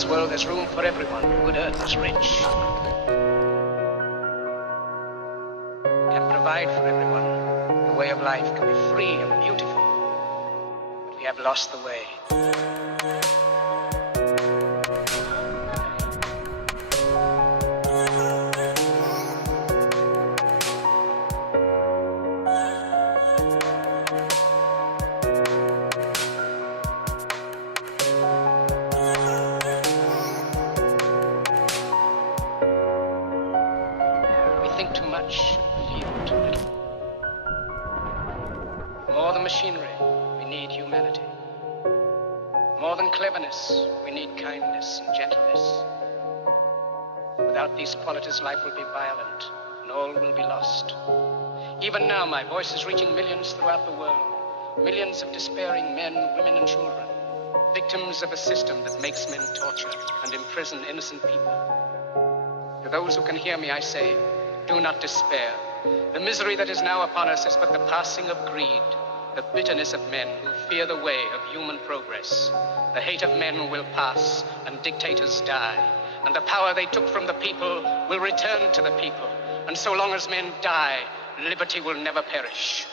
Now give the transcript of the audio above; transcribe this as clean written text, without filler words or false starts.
this world there's room for everyone. The good earth is rich. It can provide for everyone. The way of life can be free and beautiful. But we have lost the way. Think too much, feel too little. More than machinery, we need humanity. More than cleverness, we need kindness and gentleness. Without these qualities, life will be violent, and all will be lost. Even now, my voice is reaching millions throughout the world. Millions of despairing men, women, and children. Victims of a system that makes men torture and imprison innocent people. To those who can hear me, I say, do not despair. The misery that is now upon us is but the passing of greed, the bitterness of men who fear the way of human progress. The hate of men will pass, and dictators die, and the power they took from the people will return to the people. And so long as men die, liberty will never perish.